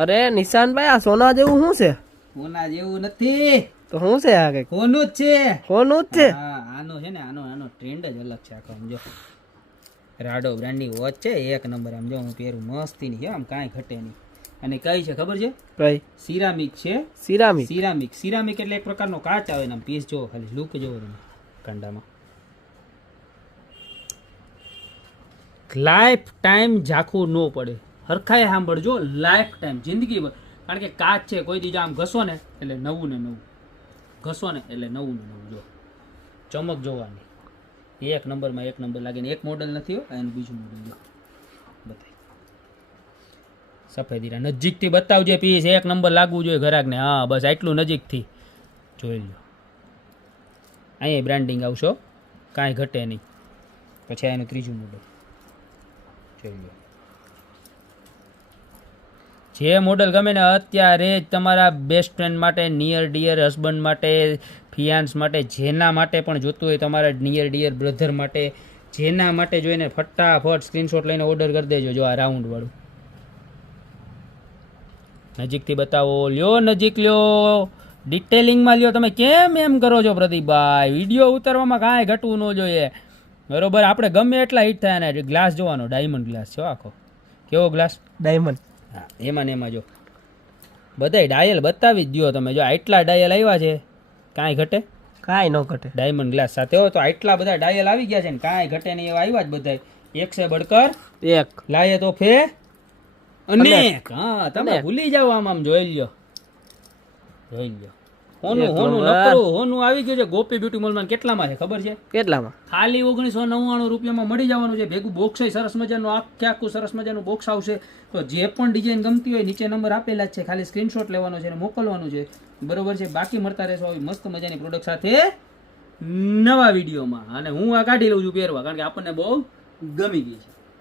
અરે નિશાનભાઈ આ સોના જેવું શું છે? સોના જેવું નથી તો શું છે આ કઈક? સોનું જ છે. સોનું જ છે? હા આનો છે ને આનો ટ્રેન્ડ જ અલગ છે આખો. આમ જો રાડો બ્રાન્ડની વોચ છે એક નંબર. આમ જો હું પહેરું મસ્તીની છે, આમ કાંઈ ઘટે નહીં. અને કઈ છે ખબર છે? કઈ? સિરામિક છે. સિરામિક? સિરામિક એટલે એક પ્રકારનો કાચ આવે ને. આમ પીસ જોવો, ખાલી લુક જોવો તમે કાંડામાં. લાઈફ ટાઈમ ઝાખું ન પડે. હરખાએ સાંભળજો, લાઈફ ટાઈમ જિંદગી ભર. કારણ કે કાચ છે, કોઈ દીજા આમ ઘસો ને એટલે નવું ને નવું, ઘસો ને એટલે નવું ને નવું. જો ચમક જોવાની એક નંબરમાં એક નંબર લાગે ને. એક મોડલ નથી હોય, એનું બીજું મોડલ જો બતાય. સફેદ હીરા નજીકથી બતાવજે પીસ, એક નંબર લાગવું જોઈએ ઘરાકને. હા બસ આટલું નજીકથી જોઈ લો. અહીંયા બ્રાન્ડિંગ આવશો, કાંઈ ઘટે નહીં. પછી એનું ત્રીજું મોડલ જોઈ લો. જે મોડલ ગમે ને અત્યારે જ તમારા બેસ્ટ ફ્રેન્ડ માટે, નિયર ડિયર હસબન્ડ માટે, ફિયાન્સ માટે, જેના માટે પણ જોતું હોય, તમારા નિયર ડિયર બ્રધર માટે, જેના માટે જોઈને ફટાફટ સ્ક્રીનશોટ લઈને ઓર્ડર કરી દેજો. જો આ રાઉન્ડ વાળું નજીકથી બતાવો. લ્યો નજીક લ્યો, ડિટેલિંગમાં લ્યો. તમે કેમ એમ કરો છો પ્રદીપભાઈ? વિડીયો ઉતારવામાં કાંઈ ઘટવું ન જોઈએ, બરોબર? આપણે ગમે એટલા હિટ થાય ને. ગ્લાસ જોવાનો ડાયમંડ ગ્લાસ છે આખો. કેવો ગ્લાસ? ડાયમંડ. હા એમાં ને એમાં જો બધાય ડાયલ બતાવી જ દો તમે. જો આટલા ડાયલ આવ્યા છે, કાંઈ ઘટે? કાંઈ ન ઘટે. ડાયમંડ ગ્લાસ સાથે હોય તો આટલા બધા ડાયલ આવી ગયા છે ને, કાંઈ ઘટે નહીં એવા આવ્યા જ બધા. એક સે બડકર એક, લાયે તો ફે અનેક. હા તમે ભૂલી જાવ. આમ જોઈ લ્યો, જોઈ લ્યો. હોનું આવી ગયું છે ગોપી બ્યુટી મોલમાં. કેટલામાં છે ખબર છે? કેટલામાં? ખાલી 1999 રૂપિયામાં મળી જવાનું છે. ભેગું બોક્સ સરસ મજાનું, આખું સરસ મજાનું બોક્સ આવશે. તો જે પણ ડિઝાઇન ગમતી હોય નીચે નંબર આપેલા જ છે, ખાલી સ્ક્રીનશોટ લેવાનો છે અને મોકલવાનું છે, બરોબર છે? બાકી મળતા રહેશો આવી મસ્ત મજાની પ્રોડક્ટ સાથે નવા વિડીયોમાં. અને હું આ કાઢી લઉં છું પહેરવા, કારણ કે આપણને બહુ ગમી ગઈ છે.